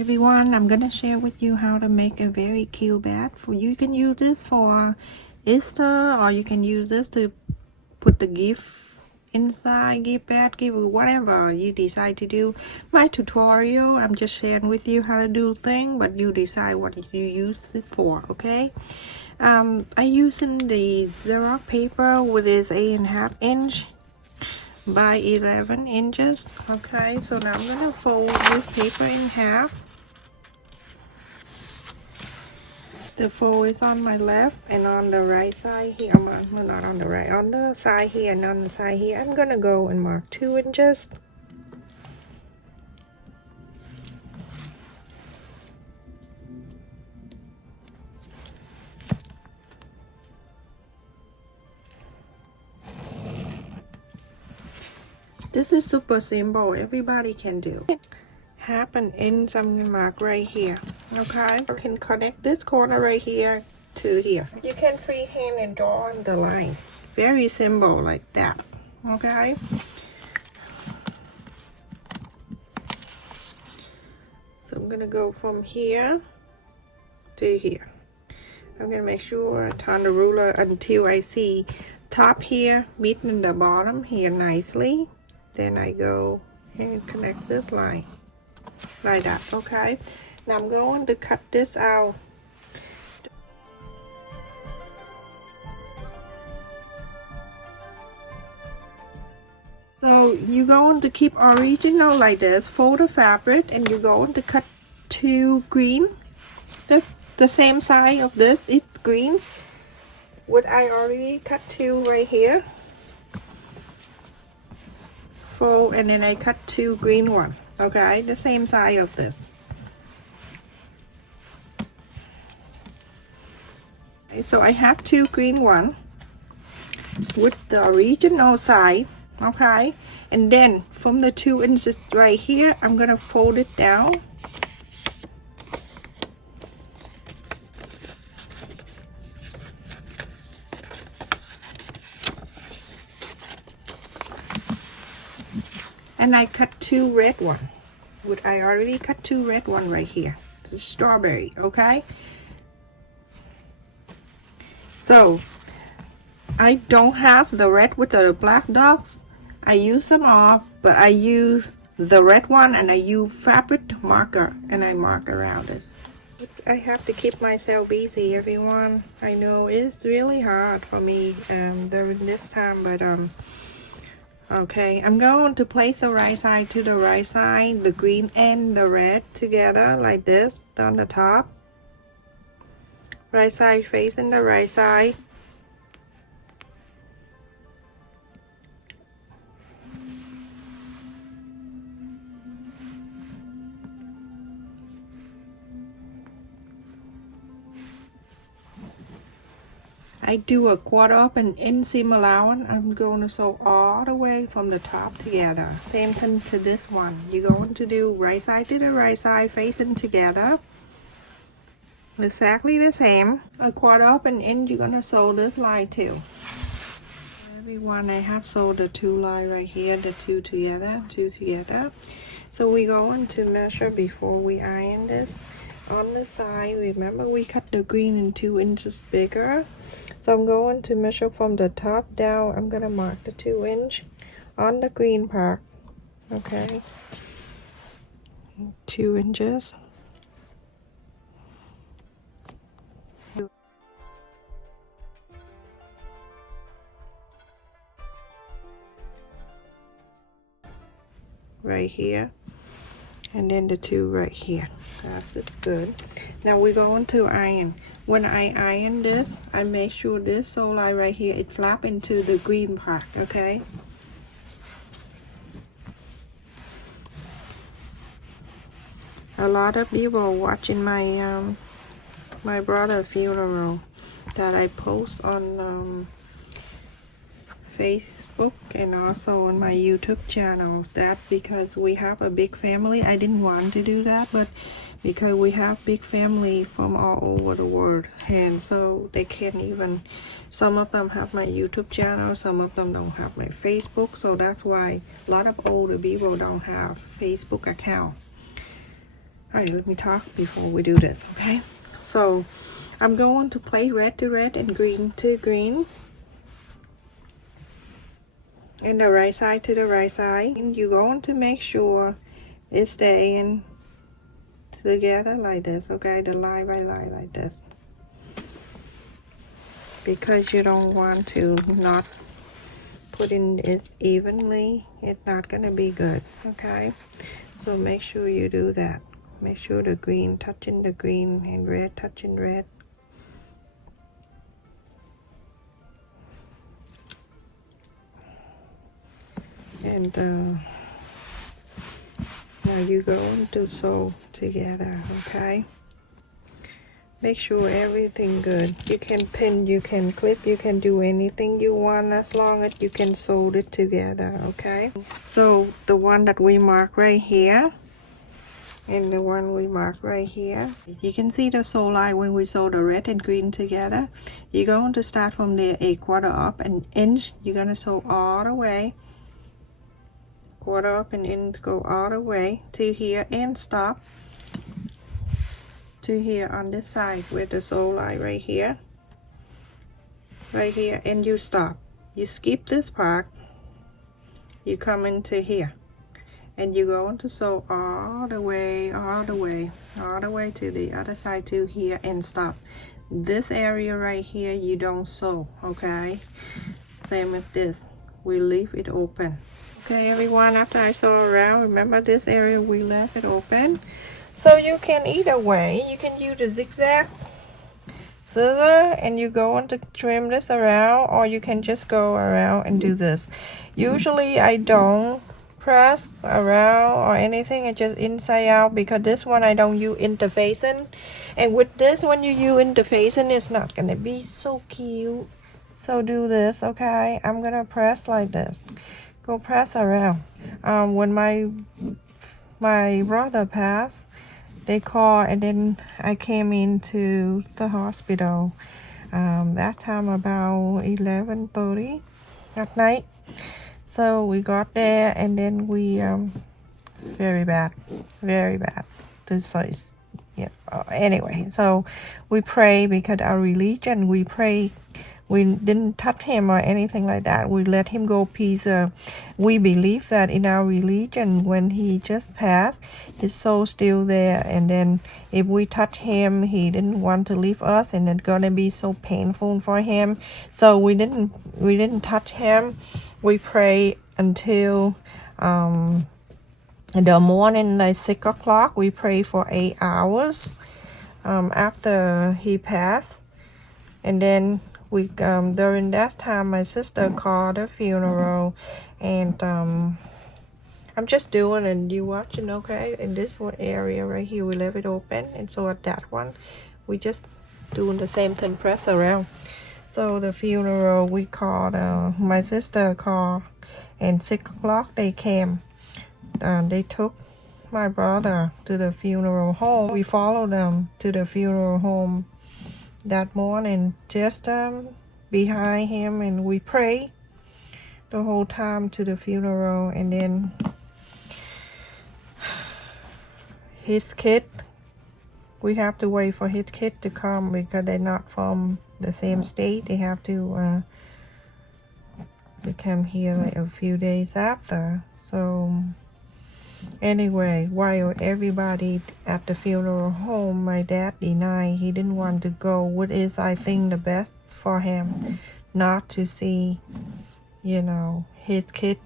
everyone, I'm gonna share with you how to make a very cute bag. You can use this for Easter, or you can use this to put the gift inside, gift bag, gift whatever you decide to do. My tutorial, I'm just sharing with you how to do things, but you decide what you use it for. Okay, I using the Xerox paper, with this 8.5 inch by 11 inches. Okay, so now I'm gonna fold this paper in half. The fold is on my left, and on the right side here, no, not on the right, on the side here, and on the side here, I'm gonna go and mark 2 inches. This is super simple, everybody can do. Half an inch, I'm gonna mark right here. Okay, you can connect this corner right here to here. You can freehand and draw on the line. Very simple like that. Okay. So I'm gonna go from here to here. I'm gonna make sure I turn the ruler until I see top here meeting the bottom here nicely. Then I go and connect this line like that. Okay, now I'm going to cut this out. So you're going to keep original like this, fold the fabric, and you're going to cut 2 green. That's the same size of this, it's green. What I already cut 2 right here. Fold, and then I cut 2 green one. Okay, the same size of this. Okay, so I have 2 green one with the original side. Okay, and then from the 2 inches right here, I'm gonna fold it down. And I cut 2 red one. I already cut 2 red one right here. The strawberry. Okay. So I don't have the red with the black dots. I use them off, but I use the red one, and I use fabric marker, and I mark around this. I have to keep myself busy, everyone. I know it's really hard for me during this time, but okay, I'm going to place the right side to the right side, the green and the red together like this on the top. Right side facing the right side. I do a 1/4 of an inch seam allowance. I'm going to sew all the way from the top together. Same thing to this one. You're going to do right side to the right side facing together. Exactly the same. A 1/4 of an inch, you're going to sew this line too. Everyone, I have sewed the 2 line right here, the 2 together. So we're going to measure before we iron this. On the side, remember we cut the green in 2 inches bigger. So I'm going to measure from the top down. I'm gonna mark the 2 inch on the green part. Okay, 2 inches. Right here, and then the 2 right here. That's good. Now we're going to iron. When I iron this, I make sure this sew line right here, it flap into the green part. Okay, a lot of people watching my my brother funeral that I post on Facebook and also on my YouTube channel. That because we have a big family. I didn't want to do that, but because we have big family from all over the world, and so they can't even, some of them have my YouTube channel, some of them don't have my Facebook, so that's why a lot of older people don't have Facebook account. Alright, let me talk before we do this, okay? So, I'm going to play red to red and green to green. And the right side to the right side. And you're going to make sure it's staying together like this, okay? The line by line like this. Because you don't want to not put in it evenly. It's not going to be good, okay? So make sure you do that. Make sure the green touching the green and red touching red. And now you're going to sew together, okay? Make sure everything good. You can pin, you can clip, you can do anything you want as long as you can sew it together, okay? So the one that we mark right here and the one we mark right here, you can see the sew line when we sew the red and green together. You're going to start from there a quarter up an inch. You're going to sew all the way, quarter up and inch, go all the way to here and stop to here on this side with the sew line right here, and you stop. You skip this part, you come into here and you're going to sew all the way to the other side to here and stop. This area right here you don't sew, okay? Same with this, we leave it open. Okay everyone, after I sew around, remember this area we left it open. So you can either way, you can use the zigzag scissor and you're going to trim this around, or you can just go around and do this. Usually I don't press around or anything, I just inside out, because this one I don't use interfacing, and with this when you use interfacing it's not gonna be so cute. So do this, okay? I'm gonna press like this, go press around. When my brother passed, they called and then I came into the hospital that time about 11:30 at night. So we got there and then we very bad to size. Yeah. Anyway, so we pray, because our religion, we pray. We didn't touch him or anything like that. We let him go peace. We believe that in our religion, when he just passed, his soul still there. And then if we touch him, he didn't want to leave us, and it's gonna be so painful for him. So we didn't touch him. We pray until in the morning, like 6 o'clock. We pray for 8 hours after he passed, and then we during that time my sister called a funeral, and I'm just doing and you watching, okay? In this one area right here we left it open, and so at that one we just doing the same thing, press around. So the funeral, we called my sister called, and 6 o'clock they came. They took my brother to the funeral home. We followed them to the funeral home that morning, just behind him, and we prayed the whole time to the funeral. And then his kid, we have to wait for his kid to come, because they're not from the same state. They have to come here like a few days after. So anyway, while everybody at the funeral home, my dad denied, he didn't want to go, which is I think the best for him, not to see, you know, his kid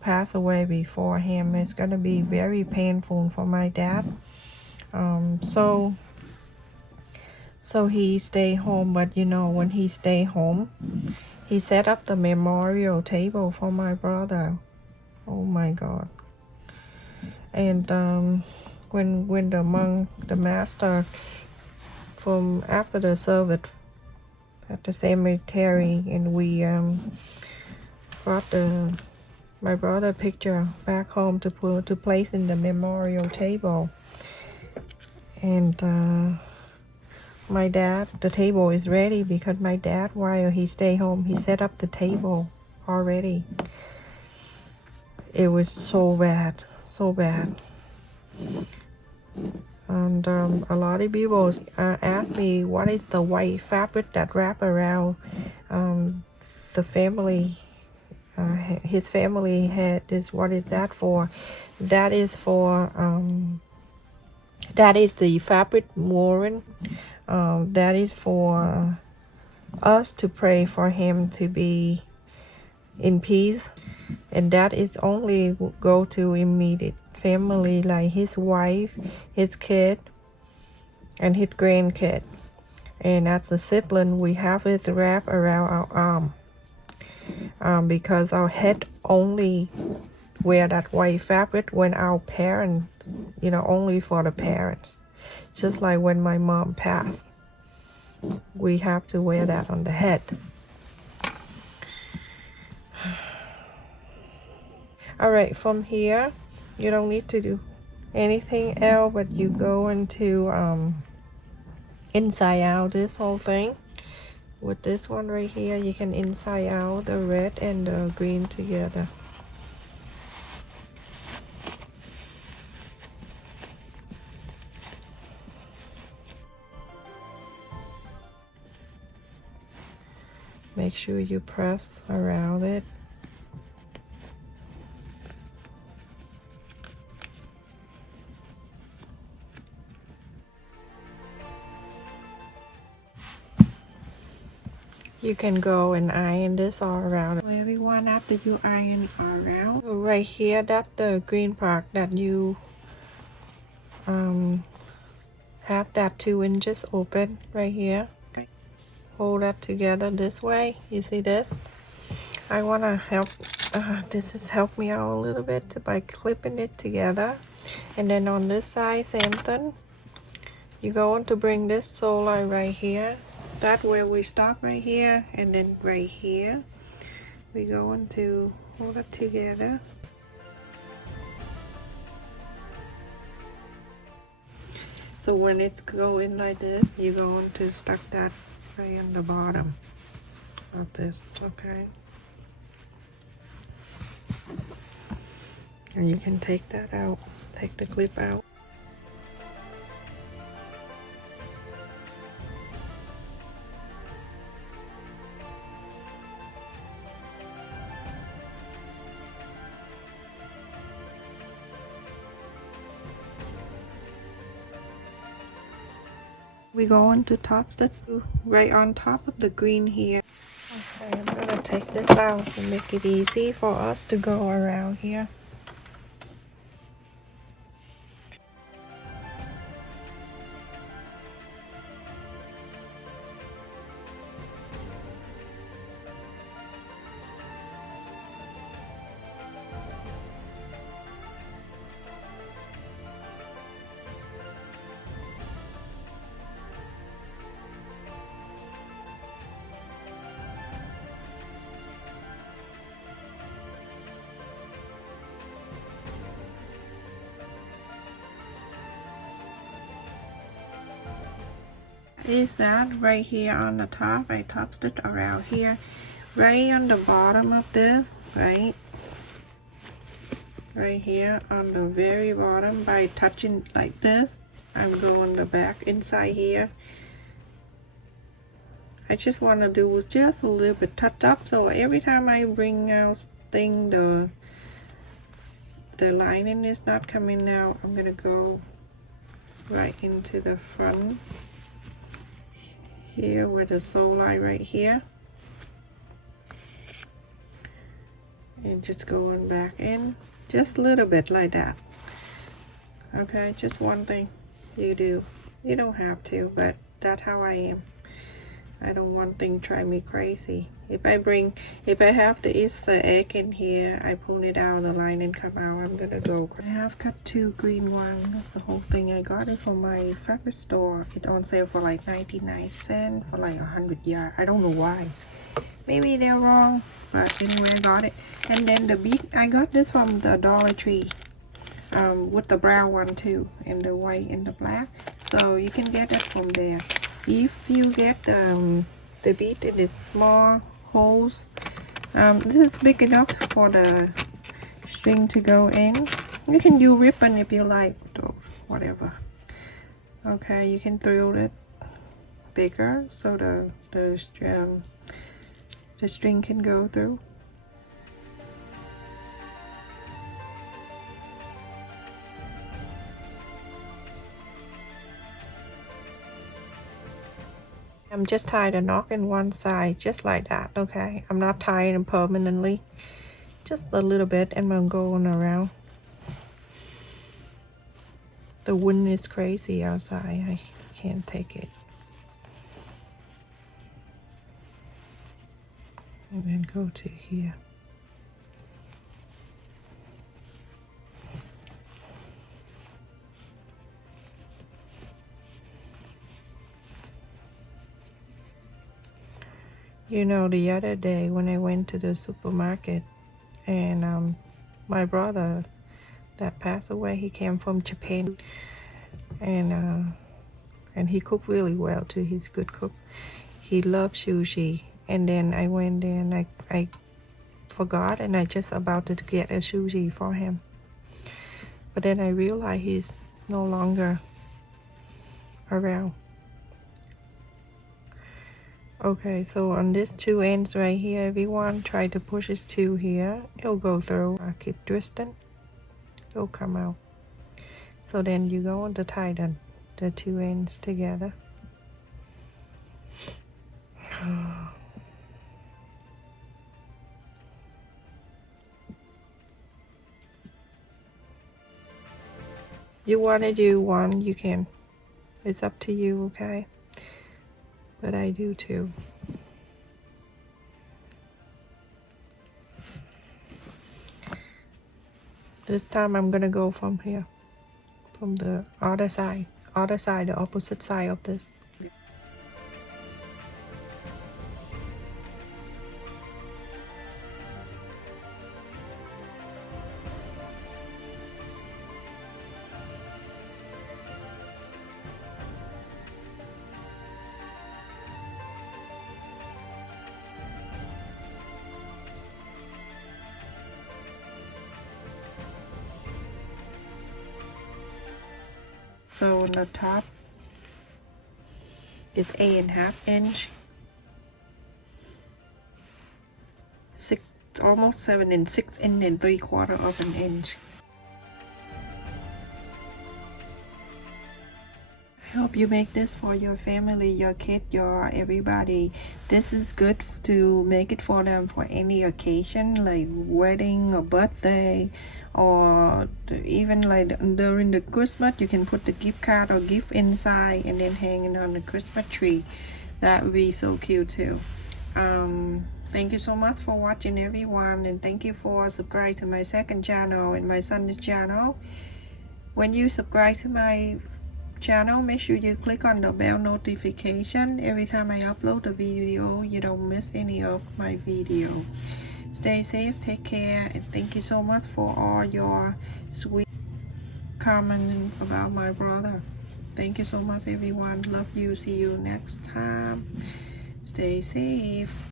pass away before him. It's gonna be very painful for my dad. So he stayed home, but you know, when he stayed home, he set up the memorial table for my brother. Oh my God. And when the monk, the master, from after the service at the cemetery, and we brought my brother picture back home to place in the memorial table. And my dad, the table is ready, because my dad, while he stayed home, he set up the table already. It was so bad, so bad. And a lot of people ask me what is the white fabric that wrap around the family. His family had this. What is that for? That is for that is the fabric worn. That is for us to pray for him to be in peace, and that is only go to immediate family like his wife, his kid, and his grandkid. And as a sibling, we have it wrapped around our arm, because our head only wear that white fabric when our parents, only for the parents. Just like when my mom passed, we have to wear that on the head. All right, from here, you don't need to do anything else, but you go into inside out this whole thing. With this one right here, you can inside out the red and the green together. Make sure you press around it. You can go and iron this all around. So everyone, after you iron all around, right here, that's the green part that you have that 2 inches open right here. Hold that together this way. You see this? I want to help. This has helped me out a little bit by clipping it together. And then on this side, same thing. You're going to bring this solar right here. That's where we stop right here, and then right here we're going to hold it together. So when it's going like this, you're going to stuck that right on the bottom of this, okay? And you can take that out, take the clip out. We're going to top the right on top of the green here. Okay, I'm gonna take this out to make it easy for us to go around here. Is that right here on the top? I topped it around here, right on the bottom of this, right here on the very bottom. By touching like this, I'm going the back inside here. I just want to do just a little bit touch up, so every time I bring out thing, the lining is not coming out. I'm gonna go right into the front here with the sole line right here, and just going back in just a little bit like that. Okay, just one thing you do. You don't have to, but that's how I am. I don't want things drive me crazy. If I have the Easter egg in here, I pull it out, the lining come out, I'm gonna go crazy. I have got 2 green ones. That's the whole thing. I got it from my fabric store. It's on sale for like 99 cents for like 100 yards. I don't know why. Maybe they're wrong, but anyway, I got it. And then the bead, I got this from the Dollar Tree. With the brown one too, and the white and the black. So you can get it from there. If you get the bead in the small holes, this is big enough for the string to go in. You can use ribbon if you like, or whatever. Okay, you can throw it bigger so the string can go through. I'm just tying a knot in one side, just like that, okay? I'm not tying it permanently, just a little bit, and I'm going around. The wind is crazy outside, I can't take it. And then go to here. You know, the other day when I went to the supermarket, and my brother that passed away, he came from Japan, and he cooked really well too. He's a good cook. He loves sushi, and then I went there and I forgot, and I just about to get a sushi for him, but then I realized he's no longer around. Okay, so on these two ends right here, everyone try to push it to here. It'll go through. I keep twisting. It'll come out. So then you go on to tie the two ends together. You want to do one, you can. It's up to you, okay? But I do too. This time I'm gonna go from here, from the other side, the opposite side of this. So on the top is 8.5 inch, almost 7 and 6 and 3/4 of an inch. I hope you make this for your family, your kid, your everybody. This is good to make it for them for any occasion, like wedding or birthday, or even like during the Christmas. You can put the gift card or gift inside and then hang it on the Christmas tree. That would be so cute too. Thank you so much for watching, everyone, and thank you for subscribing to my second channel and my son's channel. When you subscribe to my channel, make sure you click on the bell notification. Every time I upload a video, you don't miss any of my video. Stay safe, take care, and thank you so much for all your sweet comments about my brother. Thank you so much, everyone. Love you. See you next time. Stay safe.